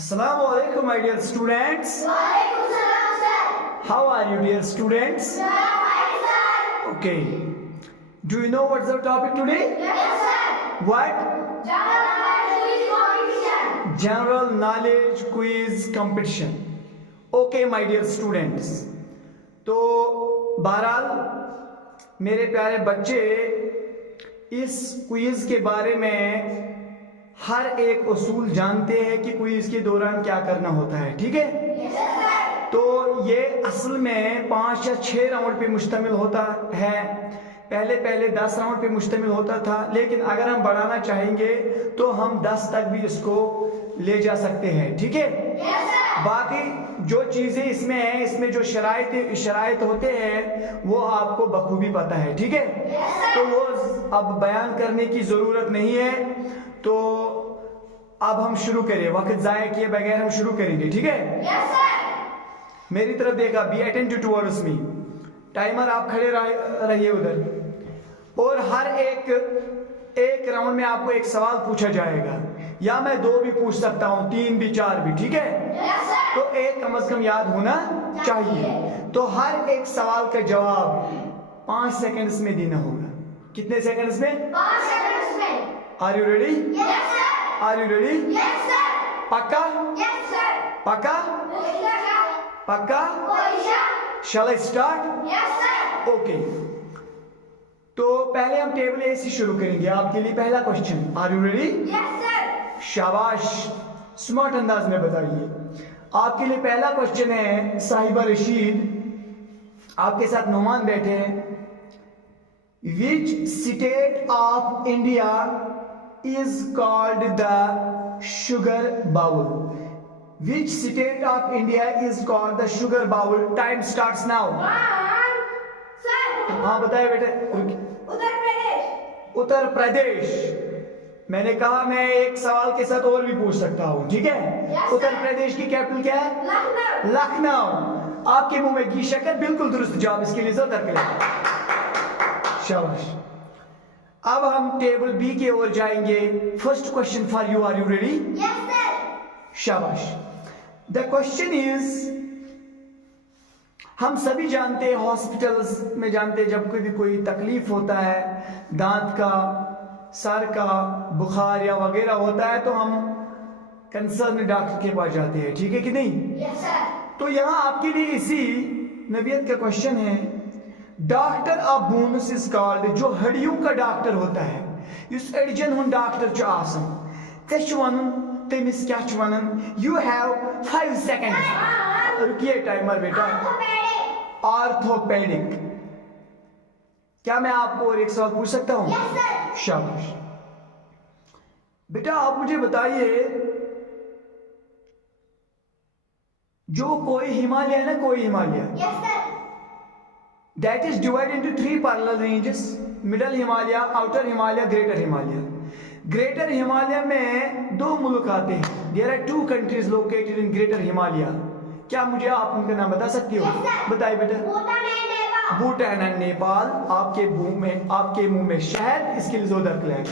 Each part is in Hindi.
Assalamu alaikum, my dear students. Walaikum salam, sir. How are you, dear students? Sir, fine, sir. Okay. Do you know what's the topic today? Yes, sir. What? General knowledge quiz competition. General knowledge quiz competition. Okay, my dear students. तो बहरहाल मेरे प्यारे बच्चे, इस क्विज के बारे में हर एक उसूल जानते हैं कि क्विज के दौरान क्या करना होता है, ठीक है? Yes, sir. तो ये असल में 5 या 6 राउंड पे मुश्तमिल होता है। पहले 10 राउंड पे मुश्तमिल होता था, लेकिन अगर हम बढ़ाना चाहेंगे तो हम 10 तक भी इसको ले जा सकते हैं, ठीक है? Yes, sir. बाकी जो चीजें इसमें हैं, इसमें जो शराइत होते हैं वो आपको बखूबी पता है, ठीक है? Yes, sir. तो वो अब बयान करने की जरूरत नहीं है। तो अब हम शुरू करें, वक्त जाया किए बगैर हम शुरू करेंगे, ठीक है? Yes, sir. मेरी तरफ देखा, be attentive towards me. Timer आप खड़े रहिए उधर। और हर एक राउंड में आपको एक सवाल पूछा जाएगा, या मैं 2 भी पूछ सकता हूं, 3 भी, 4 भी, ठीक है? Yes, sir. तो एक कम से कम याद होना चाहिए। तो हर एक सवाल का जवाब 5 सेकंड्स में देना होगा। कितने सेकंड्स में? 5 seconds में. Are you ready? Yes, sir. Are you ready? Yes, sir. पक्का? Yes, sir. पक्का? पक्का? Shall I start? Yes, sir. Okay. तो पहले हम टेबल ए से शुरू करेंगे। आपके लिए पहला question, are you ready? Yes, sir. शाबाश, स्मार्ट अंदाज में बताइए। आपके लिए पहला क्वेश्चन है, साहिबा रशीद आपके साथ नुमान बैठे हैं। Which state of India is called the sugar bowl? Which state of India is called the sugar bowl? Time starts now. Sir. हाँ बताए बेटे। उत्तर प्रदेश. उत्तर प्रदेश। मैंने कहा मैं एक सवाल के साथ और भी पूछ सकता हूँ, ठीक है? Yes, sir. उत्तर प्रदेश की कैपिटल क्या है? लखनऊ. लखनऊ। आपके मुंह में घी शक्कर, बिल्कुल दुरुस्त जवाब। इसके लिए जोरदार तालियां। शाबाश। अब हम टेबल बी की ओर जाएंगे। First question for you, are you ready? Yes, sir. शाबाश। द क्वेश्चन इज, हम सभी जानते हैं, हॉस्पिटल्स में जानते हैं, जब कोई तकलीफ होता है, दांत का, सर का, बुखार या वगैरह होता है, तो हम कंसर्न डॉक्टर के पास जाते हैं, ठीक है कि नहीं? Yes, sir. तो यहां आपके लिए इसी नवियत का क्वेश्चन है, doctor of bones is called, जो हड्डियों का डॉक्टर होता है, इस एडिजन हुन डॉक्टर च आसन, कश वनन तमिस क्या च वनन? You have 5 seconds. रुकिए टाइमर बेटा। Orthopedic. ऑर्थोपेडिक। क्या मैं आपको और एक सवाल पूछ सकता हूं? Yes, sir. शाबाश बेटा, आप मुझे बताइए, जो कोई हिमालय है ना, कोई Himalaya, Yes, sir. that is divided into 3 parallel ranges, middle Himalaya, outer Himalaya, greater Himalaya. Greater Himalaya में 2 मुल्क आते हैं। There are 2 countries located in greater Himalaya. क्या मुझे आप उनका नाम बता सकती हो? Yes, sir. बताइए बेटा। Bhutan and Nepal. Bhutan and Nepal. आपके मुंह में शहद। इसके लिए जोरदार क्लैप।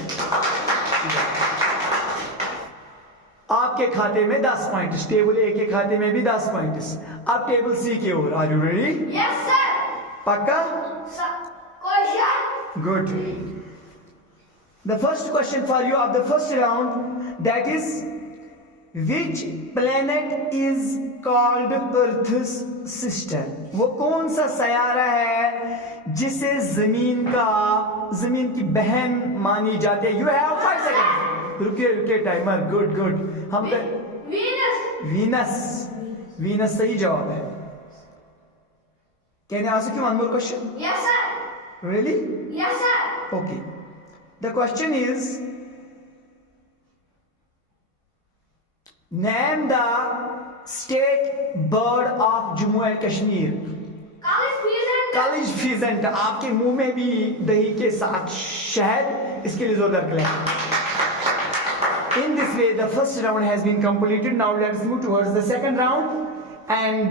आपके खाते में 10 पॉइंट्स, टेबल ए के खाते में भी 10 पॉइंट्स। अब टेबल सी की ओर, are you ready? Yes, sir. पक्का? Sir. Question. Good. The first question for you of the first round, that is, which planet is called Earth's sister? वो कौन सा सयारा है जिसे जमीन की बहन मानी जाती है? You have 5 seconds. रुकिए टाइमर। गुड। हम Venus. वीनस सही जवाब है। Can I ask you one more question? Yes, sir. Really? Yes, sir. Okay. The question is, name the state bird of Jammu and Kashmir. College pheasant. College pheasant। आपके मुंह में भी दही के साथ शहद। इसके लिए जोरदार clap. In this way, the first round has been completed. Now let's move towards the second round. And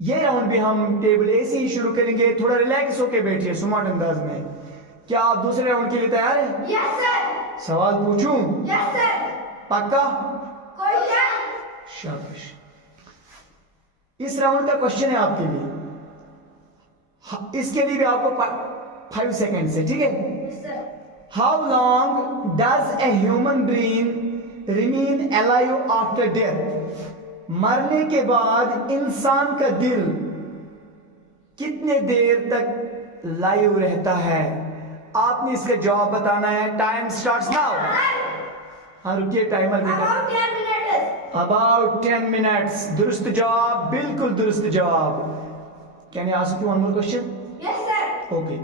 ये राउंड भी हम टेबल ए से ही शुरू करेंगे। थोड़ा रिलैक्स होके बैठिए, स्मार्ट अंदाज में। क्या आप दूसरे राउंड के लिए तैयार हैं? Yes, sir. सवाल पूछूं? Yes, sir. पक्का? Question. शाबाश। इस राउंड का क्वेश्चन है आपके लिए, इसके लिए भी आपको 5 सेकेंड है, ठीक है। Yes, sir. How long does a human brain remain alive after death? मरने के बाद इंसान का दिल कितने देर तक लाइव रहता है? आपने इसका जवाब बताना है। Time starts now. हाँ रुकिए, टाइमर बेटा। About 10 minutes. About 10 minutes. दुरुस्त जवाब, बिल्कुल दुरुस्त जवाब। Can I ask you one more question? Yes, sir. Okay.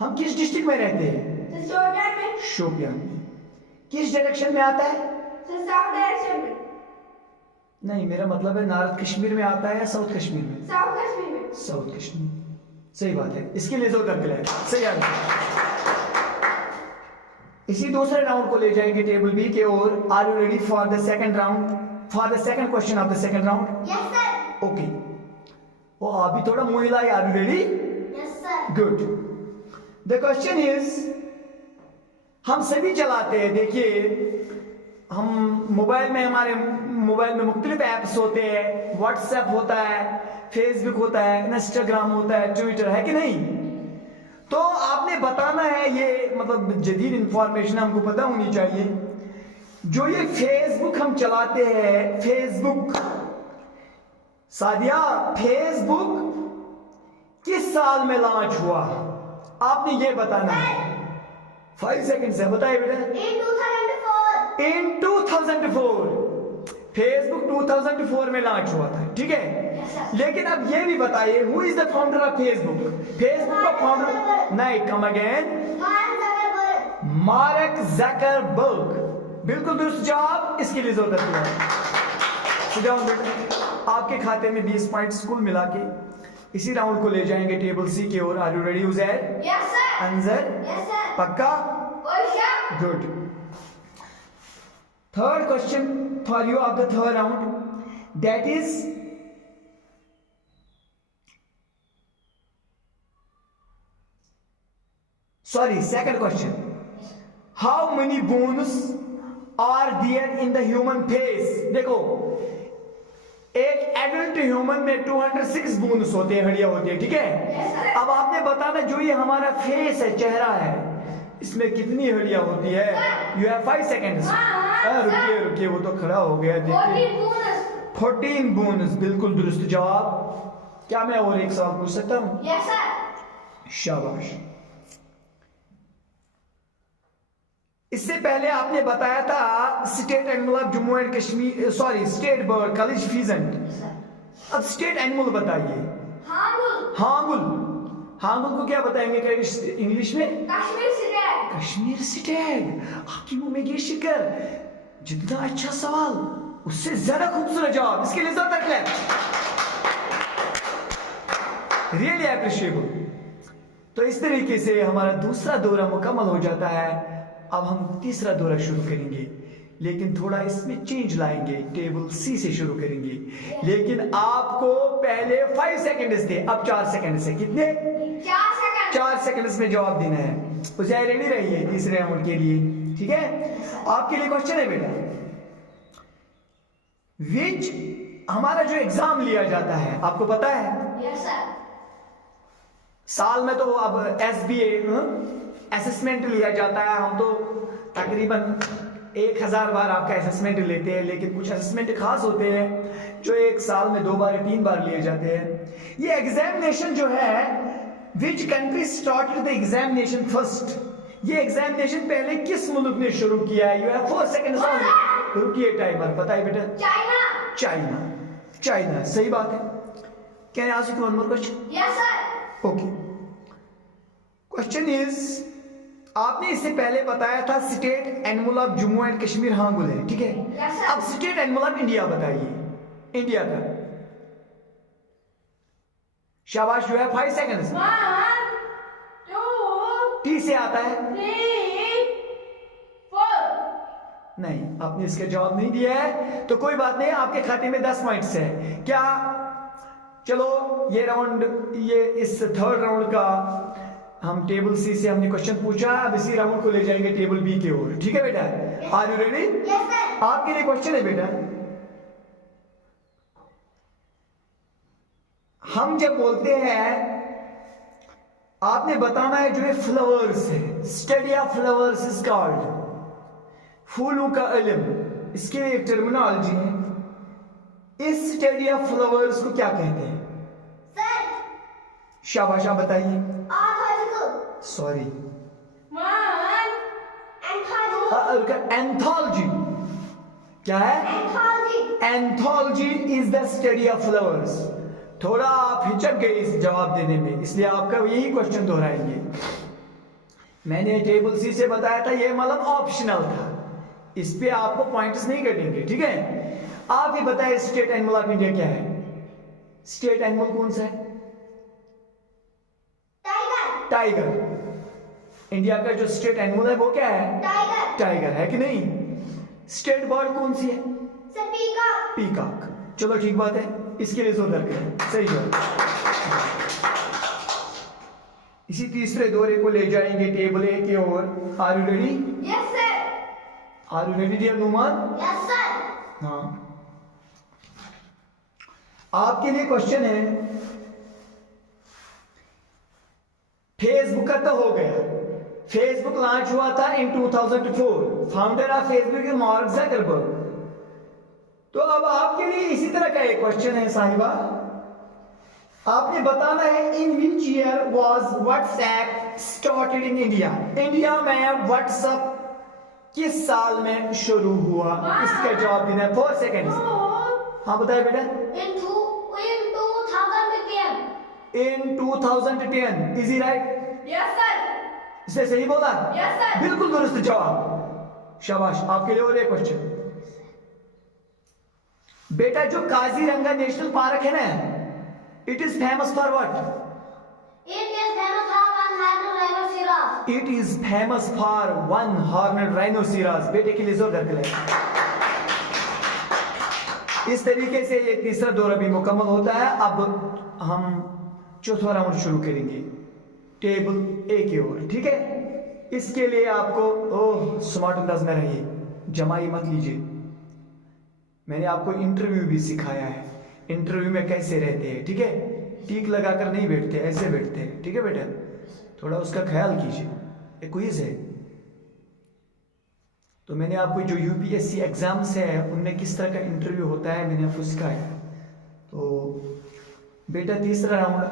हम किस डिस्ट्रिक्ट में रहते हैं? The soldier में. शोपियान में। किस डायरेक्शन में आता है? The south direction में. नहीं, मेरा मतलब है नॉर्थ कश्मीर में आता है या साउथ कश्मीर में? South Kashmir में. साउथ कश्मीर। सही बात है, इसके लिए जोर करके लाए। सही आंसर। इसी दूसरे राउंड को ले जाएंगे टेबल बी के ओर। Are you ready for the second round, for the second question of the second round? Yes, sir. Okay. वो अभी थोड़ा मुहिला है। Are you ready? Yes, sir. Good. The question is, हम सभी चलाते हैं, देखिए हम मोबाइल में, हमारे मोबाइल में मुख्तलिफ ऐप्स होते हैं। व्हाट्सएप होता है, फेसबुक होता है, इंस्टाग्राम होता है, ट्विटर है कि नहीं? तो आपने बताना है, ये मतलब जदीद इंफॉर्मेशन हमको पता होनी चाहिए। जो ये फेसबुक हम चलाते हैं, फेसबुक, सादिया, फेसबुक किस साल में लॉन्च हुआ? आपने ये बताना है। 5 सेकंड से बताइए बेटा। In 2004. इन 2004 फेसबुक 2004 में लॉन्च हुआ था, ठीक है। Yes, sir. लेकिन अब ये भी बताइए, who is the founder of Facebook? Facebook का फाउंडर, नहीं, come again. Mark Zuckerberg. Mark Zuckerberg. बिल्कुल दुरुस्त जवाब, इसके लिए जरूरत है। सीधा बेटा, आपके खाते में 20 पॉइंट्स कुल मिला के इसी राउंड को ले जाएंगे टेबल सी की ओर। Are you ready Uzair? Yes, sir. Anzar? Yes, sir. पक्का? Question. Good. Third question for you of the third round, that is sorry second question. How many bones are there in the human face? देखो, एक एडल्ट ह्यूमन में 206 बोन्स होते हैं, हड्डियां होती है, ठीक है। Yes, sir. अब आपने बताना, जो ये हमारा फेस है, चेहरा है, इसमें कितनी हड्डियां होती है? You have 5 seconds. रुकिए रुकिए, वो तो खड़ा हो गया, देखिए। 14 bonus. 14 बोन्स, बिल्कुल दुरुस्त जवाब। क्या मैं और एक सवाल पूछ सकता हूं? Yes, sir. शाबाश। इससे पहले आपने बताया था state animal of Jammu and Kashmir, sorry state bird college peasant. Yes, sir. अब स्टेट एनिमल बताइए। Hangul. हांगुल। हांगुल को क्या बताएंगे इंग्लिश में? Kashmir Stag. कश्मीर स्टैग। आपकी मुंह में ये शिकर। जितना अच्छा सवाल, उससे ज्यादा खूबसूरत जवाब, इसके लिए जोरदार क्लैप। Really appreciable. तो इस तरीके से हमारा दूसरा दौरा मुकम्मल हो जाता है। अब हम तीसरा दौरा शुरू करेंगे, लेकिन थोड़ा इसमें चेंज लाएंगे। टेबल सी से शुरू करेंगे, लेकिन आपको पहले 5 सेकेंड थे, अब 4 सेकेंड से। कितने? 4 seconds. 4 सेकेंड्स में जवाब देना है। उसे रेडी रहिए तीसरे राउंड के लिए, ठीक है। आपके लिए क्वेश्चन है बेटा, विच हमारा जो एग्जाम लिया जाता है, आपको पता है Yes, sir. साल में तो अब SBA असेसमेंट लिया जाता है। हम तो तकरीबन 1000 बार आपका असेसमेंट लेते हैं, लेकिन कुछ असेसमेंट खास होते हैं जो एक साल में 2 बार या 3 बार लिए जाते हैं। ये एग्जामिनेशन जो है, which country started the examination first? ये एग्जामिनेशन पहले किस मुल्क ने शुरू किया है? You have 4 seconds only. रुकिए टाइमर, बताइए बेटा। China. चाइना। चाइना, सही बात है। Can I ask you one more question? Yes, sir. Okay. Question is, आपने इससे पहले बताया था state animal of Jammu and Kashmir hangul है, ठीक है। Yes, sir. अब स्टेट एनिमल ऑफ इंडिया बताइए, इंडिया का। शाबाश, जो है 5 सेकंड्स। 1, 2, टी से आता है? 3, 4. नहीं, आपने इसका जवाब नहीं दिया है, तो कोई बात नहीं, आपके खाते में 10 पॉइंट्स है। क्या? चलो ये राउंड, ये इस थर्ड राउंड का हम टेबल सी से हमने क्वेश्चन पूछा। अब इसी राउंड को ले जाएंगे टेबल बी की ओर, ठीक है बेटा। Are you ready? Yes, sir. आपके लिए क्वेश्चन है बेटा, हम जब बोलते हैं आपने बताना है जो ये फ्लावर्स है, study of flowers is called, फूलों का इल्म, इसके लिए एक टर्मिनोलॉजी है। इस स्टडी ऑफ फ्लावर्स को क्या कहते हैं? Sir. शाबाश, आप बताइए। Archaeological. Sorry, One. Anthological. Anthology. क्या है? Anthology. Anthology is the study of flowers. थोड़ा आप हिचक गए इस जवाब देने में, इसलिए आपका यही क्वेश्चन दोहराएंगे। मैंने टेबल सी से बताया था, ये मतलब ऑप्शनल था, इस पे आपको पॉइंट्स नहीं कटेंगे, ठीक है? आप ही बताइए स्टेट एनिमल ऑफ इंडिया क्या है? स्टेट एनिमल कौन सा है? Tiger. टाइगर। इंडिया का जो स्टेट एनिमल है वो क्या है? Tiger. टाइगर है कि नहीं? स्टेट बर्ड कौन सी है? Sir, peacock. पीकॉक। चलो ठीक बात है, इसके लिए जोर करके सही जवाब। इसी तीसरे दौरे को ले जाएंगे टेबल ए की ओर। Are you ready? Yes, sir. Are you ready dear Numan? Yes, sir. हाँ, आपके लिए क्वेश्चन है, फेसबुक का तो हो गया, फेसबुक लॉन्च हुआ था इन 2004, founder of Facebook is mark Zuckerberg. तो अब आपके लिए इसी तरह का एक क्वेश्चन है साहिबा, आपने बताना है in which year was WhatsApp started in India. India में व्हाट्सएप किस साल में शुरू हुआ? इसका जवाब देना है 4 सेकेंड्स। Two. हाँ बताए बेटा। In 2010. In 2010, is he right? Yes, sir. इसने सही बोला? Yes, sir. बिल्कुल दुरुस्त जवाब, शाबाश। आपके लिए और एक क्वेश्चन बेटा, जो काजीरंगा नेशनल पार्क है ना, it is famous for what? It is famous for one-horned rhinoceros. It is famous for one horned rhinoceros. बेटे के लिए जोर करके ले। इस तरीके से ये तीसरा दौरा भी मुकम्मल होता है। अब हम चौथा राउंड शुरू करेंगे टेबल ए की ओर, ठीक है? इसके लिए आपको स्मार्ट अंदाज में रहिए, जमाई मत लीजिए। मैंने आपको इंटरव्यू भी सिखाया है, इंटरव्यू में कैसे रहते हैं, ठीक है? टीक लगाकर नहीं बैठते, ऐसे बैठते हैं, ठीक है बेटा? थोड़ा उसका ख्याल कीजिए। एक क्विज है, तो मैंने आपको जो यूपीएससी एग्जाम्स है उनमें किस तरह का इंटरव्यू होता है मैंने आपको सिखाया। तो बेटा तीसरा राउंड,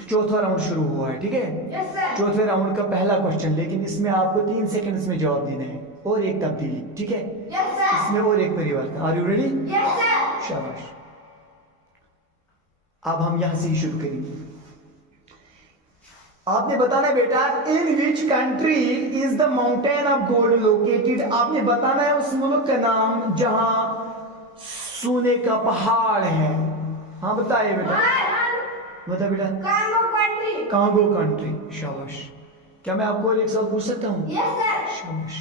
चौथा राउंड शुरू हुआ है, ठीक है? Yes, sir. चौथे राउंड का पहला क्वेश्चन, लेकिन इसमें आपको 3 सेकंड्स में जवाब देना है और एक तब्दीली, ठीक है? Yes, sir. इसमें और एक परिवर्तन। Are you ready? Yes, sir. शाबाश। अब हम यहां से ही शुरू करेंगे। आपने बताना है बेटा, in which country is the mountain of gold located. आपने बताना है उस मुल्क का नाम जहां सोने का पहाड़ है। हाँ बताइए बेटा, One. बता बेटा। Congo country. Congo country. शाबाश। क्या मैं आपको और एक सवाल पूछ सकता हूँ? Yes, sir. शाबाश।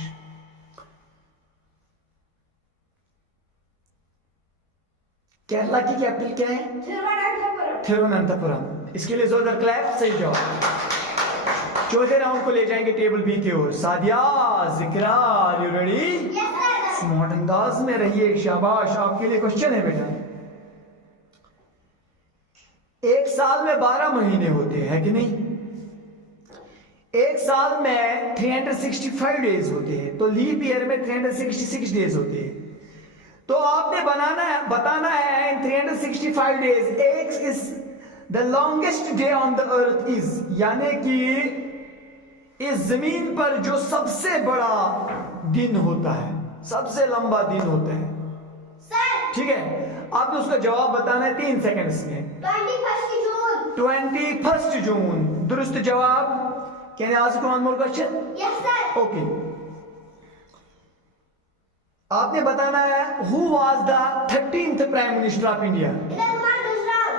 केरला की कैपिटल क्या है? Thiruvananthapuram. थिरुवनंतपुरम। इसके लिए जोरदार क्लैप, सही जवाब। चौथे राउंड को ले जाएंगे टेबल बी की ओर। Sadia, Zikra, you ready? Yes, sir. Smart अंदाज में रहिए, शाबाश। आपके लिए क्वेश्चन है बेटा, एक साल में 12 महीने होते हैं कि नहीं? एक साल में 365 डेज होते हैं, तो लीप ईयर में 366 डेज होते हैं। तो आपने बताना है इन 365 डेज एक is the longest day on the earth is, यानी कि इस जमीन पर जो सबसे बड़ा दिन होता है, सबसे लंबा दिन होता है, Sir. ठीक है? आपने उसका जवाब बताना है 3 सेकंड्स में। 21st June. 21 जून, दुरुस्त जवाब। Can I ask one more question? Yes, sir. Okay. आपने बताना है who was the 13th prime minister of India?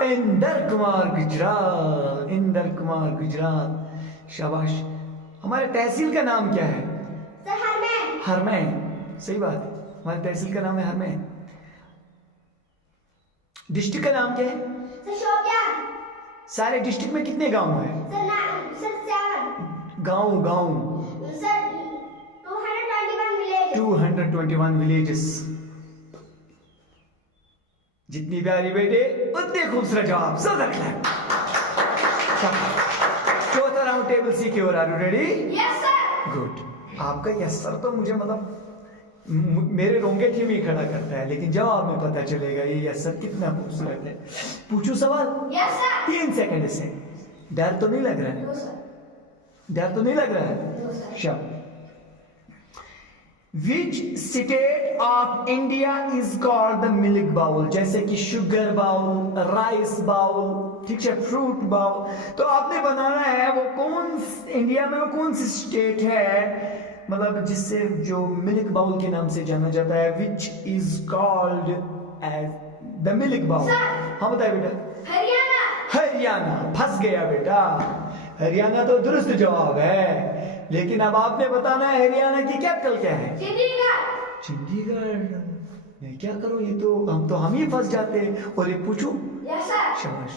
Indira Kumar Gujral. Inder Kumar Gujral. शाबाश। हमारे तहसील का नाम क्या है? Sir, Harman. हरमैन। सही बात है, हमारे तहसील का नाम है हरमैन। डिस्ट्रिक्ट का नाम क्या है? Sir, Shopian. सारे डिस्ट्रिक्ट में कितने गांव है? Sir, 7. गांव Sir, 221 villages. 221 विलेजेस। जितनी प्यारी बेटे उतने खूबसूरत जवाब। जोरदार क्लैप। चौथा राउंड टेबल सी की ओर। Are you ready? Yes, sir. Good. आपका यस सर तो मुझे मतलब मेरे रोंगे थी भी खड़ा करता है, लेकिन जवाब में पता चलेगा ये यस सर कितना खूबसूरत है। पूछूं सवाल? Yes, sir. 3 सेकंड से। डर तो नहीं लग रहा है? No, sir. डर तो नहीं लग रहा है? No, sir. Shab. Which state of India is called the milk bowl? जैसे कि शुगर बाउल, राइस बाउल, ठीक है, फ्रूट बाउल। तो आपने बनाना है वो कौन, इंडिया में वो कौन सी स्टेट है मतलब जिससे जो मिल्क बाउल के नाम से जाना जाता है, which is called as the milk bowl. हाँ बताए बेटा। हरियाणा। हरियाणा। फंस गया बेटा, हरियाणा तो दुरुस्त जवाब है, लेकिन अब आपने बताना है हरियाणा की कैपिटल क्या है। चंडीगढ़। चंडीगढ़। मैं क्या करूं, ये तो हम ही फंस जाते। और एक पूछूं? Yes, sir. शाबाश।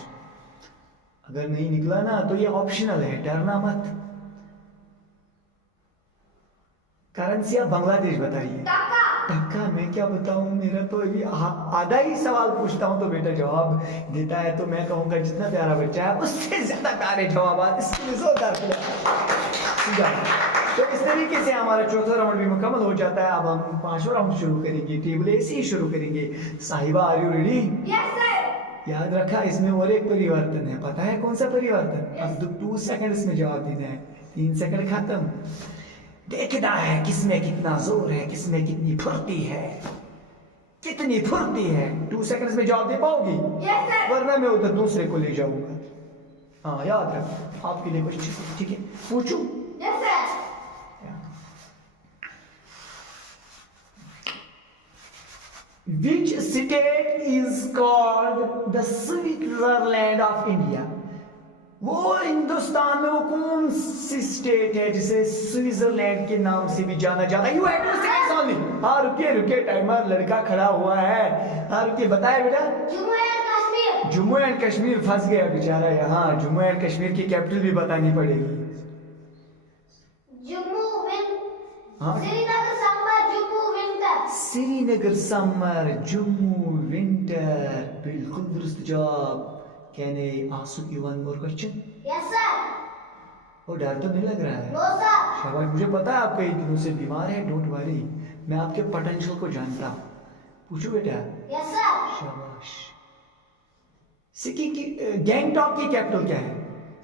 अगर नहीं निकला ना तो ये ऑप्शनल है, डरना मत। करेंसी आप बांग्लादेश बताइए। ढाका। ढाका। मैं क्या बताऊं, मेरा तो अभी आधा ही सवाल पूछता हूं तो बेटा जवाब देता है, तो मैं कहूंगा जितना प्यारा बच्चा है उससे ज्यादा प्यारे जवाब। इसके लिए जोरदार तो इस तरीके से हमारा चौथा राउंड भी मुकम्मल हो जाता है। अब हम 5वां राउंड शुरू करेंगे, टेबल ए से ही शुरू करेंगे। Sahiba are you ready? Yes, sir. याद रखा इसमें और एक परिवर्तन है, पता है कौन सा परिवर्तन? अब 2 सेकंड्स में जवाब देना है, 3 सेकंड खत्म। देखना है किसमें कितना जोर है, किसमें कितनी फुर्ती है, कितनी फुर्ती है। 2 सेकंड्स में जवाब दे पाओगी? Yes, sir. वरना मैं उधर दूसरे को ले जाऊंगा। हाँ याद रख, आपके लिए कुछ ठीक है। पूछूं? Yes, sir. Which state is called the Switzerland of India? वो हिंदुस्तान में वो कौन सी स्टेट है जिसे स्विट्जरलैंड के नाम से भी जाना जाता है? You have 2 seconds only. हाँ रुकिए टाइमर, लड़का खड़ा हुआ है। हाँ रुकिए, बताए बेटा। जम्मू एंड कश्मीर। जम्मू एंड कश्मीर। फंस गया बेचारा यहाँ। जम्मू एंड कश्मीर की कैपिटल भी बतानी पड़ेगी। जम्मू हाँ? Srinagar summer Jammu winter. Srinagar summer Jammu winter. बिल्कुल दुरुस्त जवाब। Can I ask you one more question? Yes, sir. वो डर तो नहीं लग रहा है? No, sir. शाबाश। मुझे पता है आप कई दिनों से बीमार है, डोंट वरी, मैं आपके पोटेंशियल को जानता हूँ। पूछो बेटा। Yes, sir. शाबाश। सिक्किम की गैंगटॉक की कैपिटल क्या है?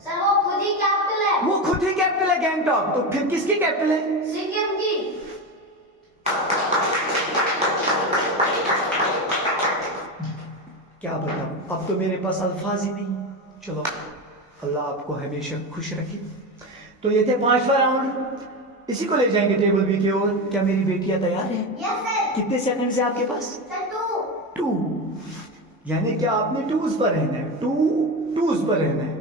सर वो खुद ही कैपिटल है। वो खुद ही कैपिटल है गैंगटॉक, तो फिर किसकी कैपिटल है? सिक्किम की। क्या बताऊं, अब तो मेरे पास अल्फाज ही नहीं। चलो अल्लाह आपको हमेशा खुश रखे। तो ये थे 5वां राउंड, इसी को ले जाएंगे टेबल बी की ओर। क्या मेरी बेटियां तैयार है? Yes, sir. कितने सेकंड से आपके पास? सर 2. 2, यानी कि आपने टूज पर रहना है, टूज पर रहना है।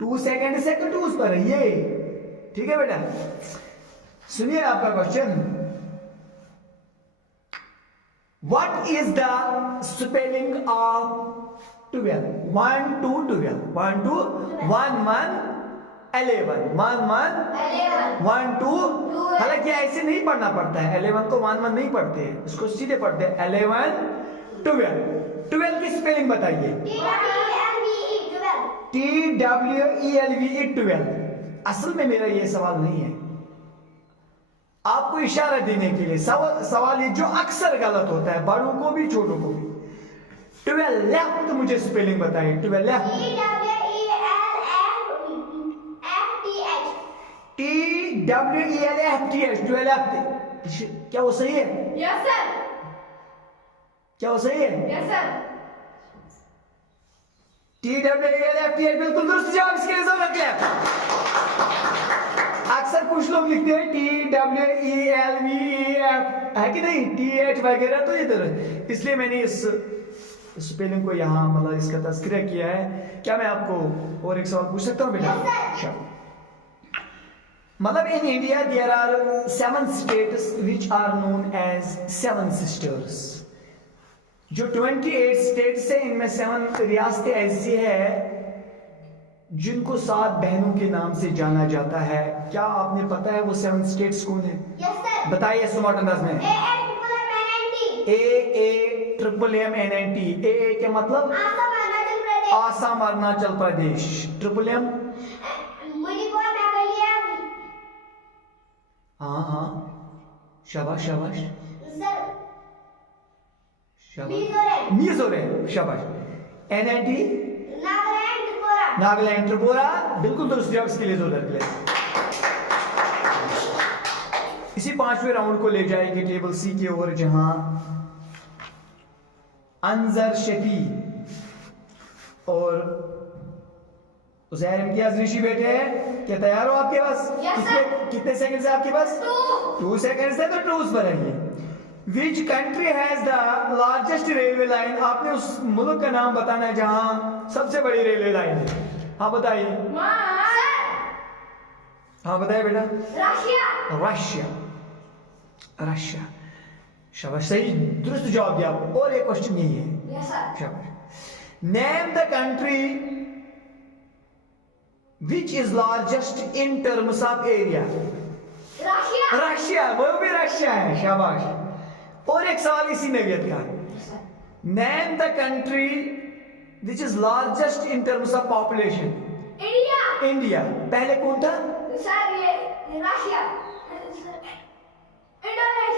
2 सेकंड से टूज पर है ये, ठीक है बेटा। सुनिए आपका question. What is the spelling of 12? 1 to 12. 1 to 1 1 11. 1 1 11. 1 2। हालांकि ऐसे नहीं पढ़ना पड़ता है, 11 को 1 1 नहीं पढ़ते हैं, उसको सीधे पढ़ते हैं 11 12। 12 की स्पेलिंग बताइए। TWELVE 12। असल में मेरा ये सवाल नहीं है, आपको इशारा देने के लिए सवाल ये जो अक्सर गलत होता है, बड़ों को भी छोटों को भी। 12 लेफ्ट मुझे स्पेलिंग बताइए। 12 लेफ्ट। TWELFTH 12 left. क्या वो सही है? Yes, sir. क्या वो सही है? Yes, sir. TWELFTH बिल्कुल दुरुस्त जवाब। इसके लिए जोर क्लैप। अक्सर कुछ लोग लिखते हैं TWELVEF, है कि नहीं, TH वगैरह, तो इधर, इसलिए मैंने इस स्पेलिंग को यहाँ मतलब इसका तस्करा किया है। क्या मैं आपको और एक सवाल पूछ सकता हूँ बेटा? Yes, मतलब in India there are 7 states which are known as 7 sisters. जो 28 स्टेट्स है, इनमें 7 रियासतें ऐसी है जिनको 7 बहनों के नाम से जाना जाता है। क्या आपने पता है वो 7 स्टेट्स कौन है? Yes, sir. सर बताइए स्मार्ट अंदाज में। AAMMNT। ए के मतलब आसाम अरुणाचल प्रदेश। ट्रिपल एम हाँ हाँ शाबाश शाबाश शाबाश। मिजोरम शाबाश। NNT नागालैंड त्रिपुरा। बिल्कुल दुरुस्त जवाब, इसके लिए जोरदार क्लैप। इसी पांचवें राउंड को ले जाएंगे टेबल सी की ओर, जहां अंजर शफी और उजैर इम्तियाज ऋषि बैठे हैं। क्या तैयार हो आपके पास? कितने सेकंड है आपके पास? 2 सेकंड है, तो टूज पर है। Which country has the largest railway line? आपने उस मुल्क का नाम बताना है जहां सबसे बड़ी रेलवे लाइन है। हाँ बताइए। हाँ बताइए बेटा। रशिया। रशिया शाबाश, सही दुरुस्त जवाब दिया आप। और एक क्वेश्चन यही है। शाबाश। Name the country which is largest in terms of area. Russia, वो भी रशिया है। शाबाश। और एक सवाल इसी नवियत का। Name the country which is largest in terms of population. India. पहले कौन था?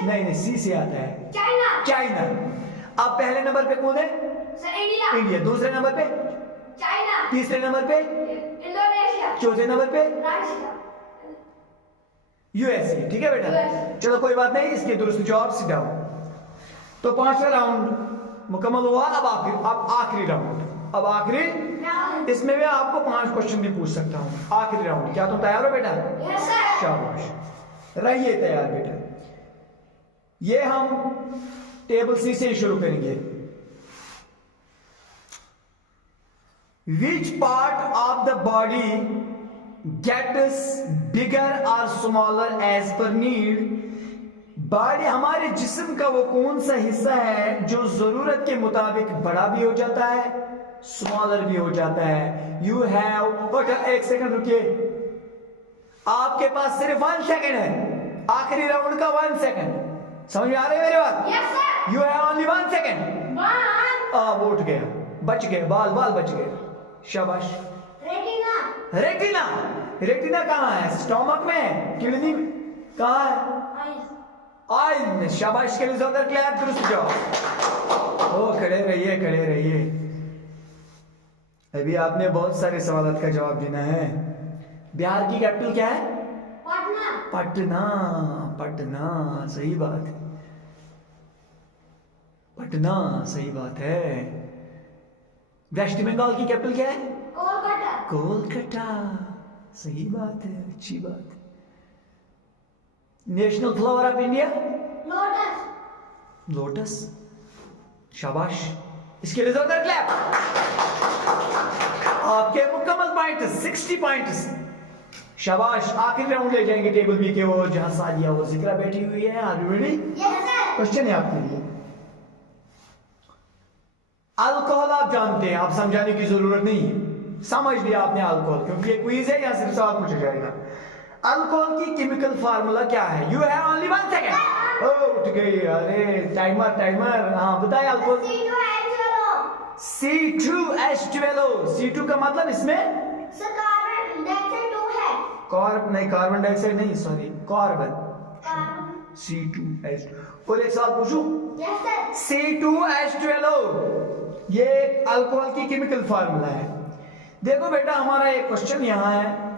नहीं, सी से आता है। चाइना। अब पहले नंबर पे कौन है? इंडिया। दूसरे नंबर पे तीसरे नंबर पे चौथे नंबर पे यूएसए। ठीक है बेटा, चलो कोई बात नहीं, इसके दुरुस्त जवाब सीधा हो। तो पांचवा राउंड मुकम्मल हुआ। अब आखिरी राउंड। अब आखिरी, इसमें मैं आपको 5 क्वेश्चन भी पूछ सकता हूं। आखिरी राउंड। क्या तुम तैयार हो बेटा? शाबाश, रहिए तैयार बेटा। ये हम टेबल सी से शुरू करेंगे। Which part of the body gets bigger or smaller as per need? Body, हमारे जिस्म का वो कौन सा हिस्सा है जो जरूरत के मुताबिक बड़ा भी हो जाता है, स्मॉलर भी हो जाता है? यू हैव, एक सेकंड रुकिए, आपके पास सिर्फ 1 सेकंड है। आखिरी राउंड का 1 सेकंड। समझ में आ रही है मेरी बात? You have only 1 second. वो उठ गया, बच गए, बाल बच गए। शाबाश। रेटिना कहाँ है? स्टोमक में? किडनी कहाँ है? आइज में। शाबाश, के लिए जोरदार क्लैप। दुरुस्त जवाब। ओ खड़े रहिए। अभी आपने बहुत सारे सवालों का जवाब देना है। बिहार की कैपिटल क्या है? पटना। सही बात है, पटना सही बात है। वेस्ट बंगाल की कैपिटल क्या है? कोलकाता। सही बात है, अच्छी बात है। National flower of India? Lotus. शाबाश, इसके लिए जोरदार क्लैप। आपके मुकम्मल पॉइंट 60 पॉइंट्स। शाबाश। आखिरी राउंड ले जाएंगे टेबल बी के ओर, जहां सादिया और जिक्रा बैठी हुई है। Are you ready? क्वेश्चन है आपके लिए। अल्कोहल आप जानते हैं, आप समझाने की जरूरत नहीं है, समझ लिया आपने अल्कोहल, क्योंकि ये क्विज है, या सिर्फ सवाल पूछा जाएगा। अल्कोहल की केमिकल फार्मूला क्या है? You have only 1 second. उठ गई, अरे टाइमर। हाँ बताइए। Alcohol C2H12O। C2 का मतलब इसमें कार्बन डाइऑक्साइड नहीं, सॉरी, कार्बन। C2H। और एक सवाल पूछूं? C2H12O ये अल्कोहल की केमिकल फार्मूला है। देखो बेटा, हमारा एक क्वेश्चन यहां है,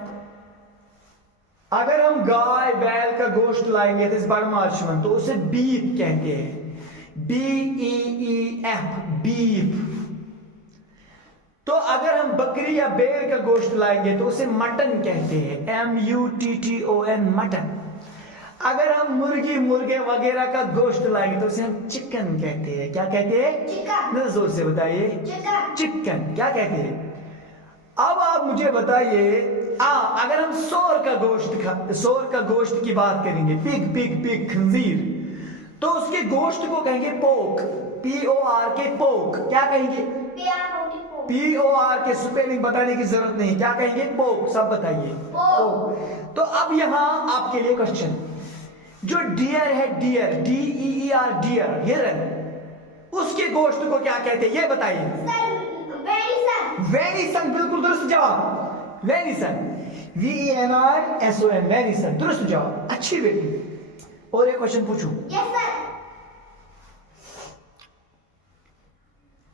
अगर हम गाय बैल का गोश्त लाएंगे तो इस बड़ मार्च में, तो उसे बीफ कहते हैं। BEEF, beef. तो अगर हम बकरी या बैल का गोश्त लाएंगे तो उसे मटन कहते हैं। MUTTON, mutton. अगर हम मुर्गे वगैरह का गोश्त लाएंगे तो उसे हम चिकन कहते हैं। क्या कहते हैं? चिकन। जोर से बताइए। चिकन। क्या कहते हैं? अब आप मुझे बताइए, अगर हम सोर का गोश्त की बात करेंगे, पिग खंजीर, तो उसके गोश्त को कहेंगे पोक। PORK, पोक। क्या कहेंगे? POR के स्पेलिंग बताने की जरूरत नहीं, क्या कहेंगे? पोक। सब बताइए। पोक। तो अब यहां आपके लिए क्वेश्चन, जो डियर है, डियर, DEER, डियर, हिरन, उसके गोश्त को क्या कहते हैं ये बताइए। वेनिसन। वेनिसन, बिल्कुल दुरुस्त जवाब। वेनिसन, VENISON, वेनिसन, दुरुस्त जवाब। अच्छी बेटी। और एक क्वेश्चन पूछूं। Yes sir.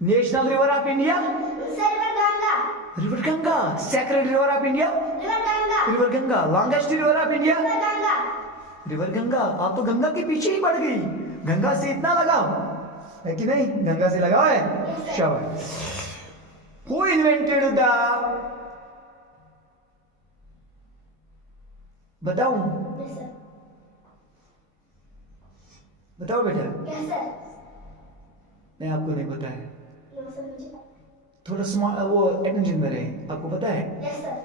National river of India. Sir river Ganga. River Ganga. Sacred river of India. River Ganga. River Ganga. Longest river of India. River Ganga. River Ganga. आप तो गंगा के पीछे ही पड़ गई। गंगा से इतना लगाव है कि नहीं? गंगा से लगाव है। शाबाश। हु इन्वेंटेड द, बताऊं? Yes sir. बताओ बेटा। Yes sir. नहीं, आपको नहीं पता है। नो सर मुझे पता थोड़ा स्मार्ट, वो अटेंशन में रहे। आपको पता है? है। Yes sir.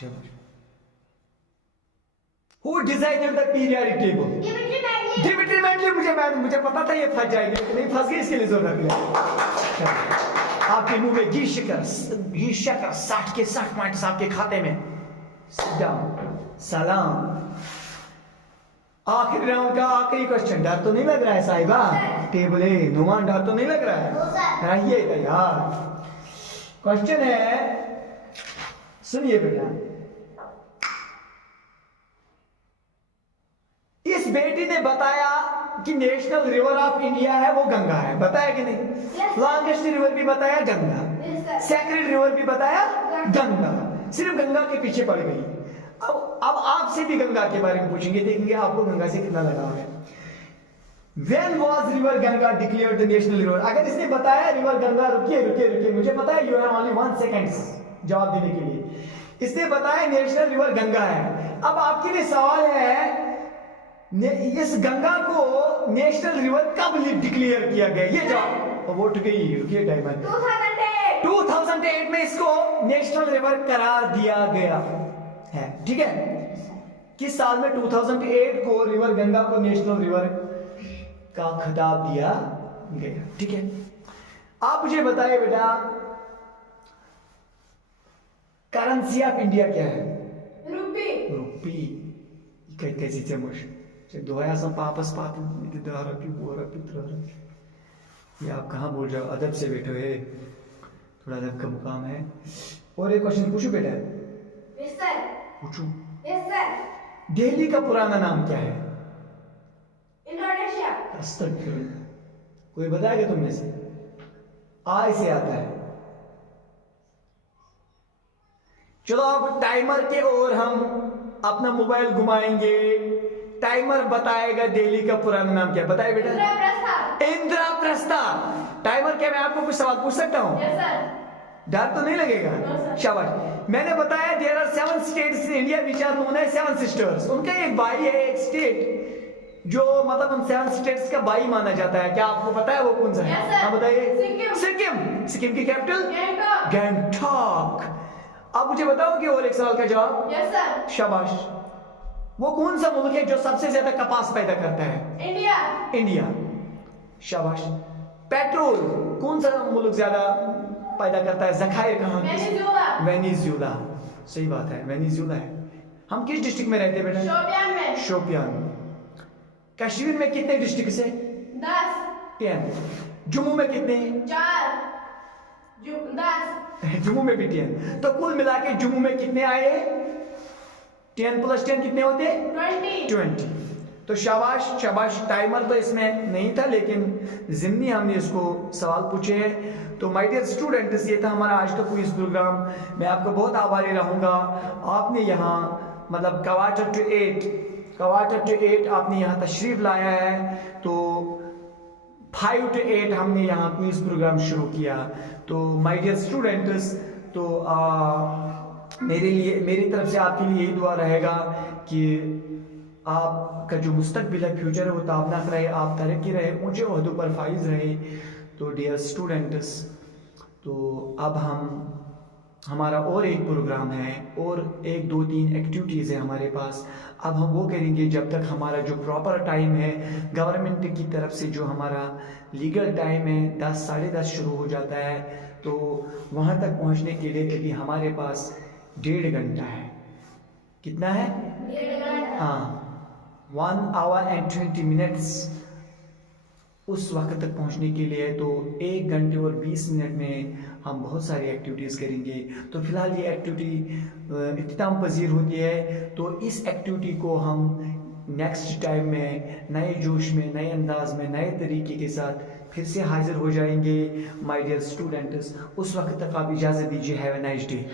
शाबाश। Who designed the periodic table? Dmitri Mendeleev. Dmitri Mendeleev. मुझे पता था ये फंस जाएगी, लेकिन नहीं फंस गई, इसके लिए जोर रख लिया। आपके मुंह में घी शक्कर 60 के 60 पॉइंट्स आपके खाते में। Sit down. सलाम। आखिरी राउंड का आखिरी क्वेश्चन। डर तो नहीं लग रहा है साहिबा? टेबल है नुमान, डर तो नहीं लग रहा है? No sir. रहिएगा यार। क्वेश्चन है, सुनिए बेटा। इस बेटी ने बताया कि नेशनल रिवर ऑफ इंडिया है वो गंगा है, बताया कि नहीं? Yes. लॉन्गेस्ट रिवर भी बताया Ganga. Yes sir. Sacred river भी बताया गंगा। सिर्फ गंगा के पीछे पड़ गई। अब आपसे भी गंगा के बारे में पूछेंगे, देखेंगे आपको गंगा से कितना लगाव है। When was river Ganga declared the national river? अगर इसने बताया रिवर गंगा, रुकिए, मुझे पता है, you have only 1 second जवाब देने के लिए। इसने बताया नेशनल रिवर गंगा है। अब आपके लिए सवाल है, इस गंगा को नेशनल रिवर कब डिक्लेयर किया गया? ये जवाब। अब उठ गई, रुकिए टाइमर। 2008 में इसको नेशनल रिवर करार दिया गया है, ठीक है? किस साल में 2008 को रिवर गंगा को नेशनल रिवर का खिताब दिया गया, ठीक है? आप मुझे बताइए बेटा, करेंसी ऑफ इंडिया क्या है? रुपी। कैसी चमच दोया सब पापस पाप ये आप कहाँ बोल रहे हो? अदब से बैठो है, थोड़ा अदब का मुकाम है। और एक क्वेश्चन पूछूं बेटा? Yes sir. पूछूं? Yes sir. दिल्ली का पुराना नाम क्या है? इंडोनेशिया। अस्तगफिरुल्लाह। कोई बताएगा तुम में से? आई से आता है। चलो अब टाइमर के और हम अपना मोबाइल घुमाएंगे। टाइमर बताएगा दिल्ली का पुराना नाम क्या? बताइए बेटा। इंद्रप्रस्थ। इंद्रप्रस्थ। टाइमर क्या मैं आपको कुछ सवाल पूछ सकता हूँ? Yes sir. डर तो नहीं लगेगा? शाबाश। मैंने बताया there are 7 states in India which are known as 7 sisters. उनका एक भाई है, एक स्टेट जो मतलब उन 7 स्टेट्स का भाई माना जाता है। क्या आपको पता है वो कौन सा है? Yes, sir. हाँ बताइए। सिक्किम। सिक्किम। सिक्किम की कैपिटल गैंगटॉक। गैंगटॉक। अब मुझे बताओ कि और एक सवाल का जवाब। Yes sir. शाबाश। वो कौन सा मुल्क है जो सबसे ज्यादा कपास पैदा करता है? इंडिया। इंडिया। शाबाश। पेट्रोल कौन सा मुल्क ज्यादा पैदा करता है? जखायर कहाँ? वेनेजुएला। वेनेजुएला। सही बात है, वेनेजुएला है। हम किस डिस्ट्रिक्ट में रहते हैं बेटा? शोपियान में। शोपियान में। कश्मीर में कितने डिस्ट्रिक्ट से? 10। 10। जम्मू में कितने? 4। 10। जम्मू में भी 10। तो कुल मिला के जम्मू में कितने आए? 10 + 10 कितने होते? 20। तो शाबाश शाबाश। टाइमर तो इसमें नहीं था, लेकिन जिम्नी हमने इसको सवाल पूछे हैं। तो माय डियर स्टूडेंट्स, ये था हमारा आज का क्विज प्रोग्राम। मैं आपको बहुत आभारी रहूँगा। आपने यहाँ मतलब क्वार्टर टू 8 आपने यहाँ तशरीफ लाया है। तो 5 to 8 हमने यहाँ क्विज प्रोग्राम शुरू किया। तो माय डियर स्टूडेंट्स, तो मेरी तरफ से आपके लिए यही दुआ रहेगा कि आपका जो मुस्तकबिल है, फ्यूचर है, वो ताबनाक रहे, आप तरक्की रहे, ऊंचे ओहदों पर फाइज रहे। तो डियर स्टूडेंट्स, तो अब हमारा और एक प्रोग्राम है और 1 2 3 एक्टिविटीज़ है हमारे पास। अब हम वो करेंगे जब तक हमारा जो प्रॉपर टाइम है गवर्नमेंट की तरफ से, जो हमारा लीगल टाइम है 10 साढ़े 10 शुरू हो जाता है। तो वहाँ तक पहुँचने के लिए अभी हमारे पास 1.5 घंटा है। कितना है? 1.5 घंटा। हाँ, 1 hour and 20 minutes उस वक्त तक पहुंचने के लिए। तो 1 घंटे और 20 मिनट में हम बहुत सारी एक्टिविटीज़ करेंगे। तो फिलहाल ये एक्टिविटी इख्तिताम पजीर होती है। तो इस एक्टिविटी को हम नेक्स्ट टाइम में नए जोश में, नए अंदाज में, नए तरीके के साथ फिर से हाजिर हो जाएंगे माय डियर स्टूडेंट्स। उस वक्त तक आप इजाज़त दीजिए। Have a nice day.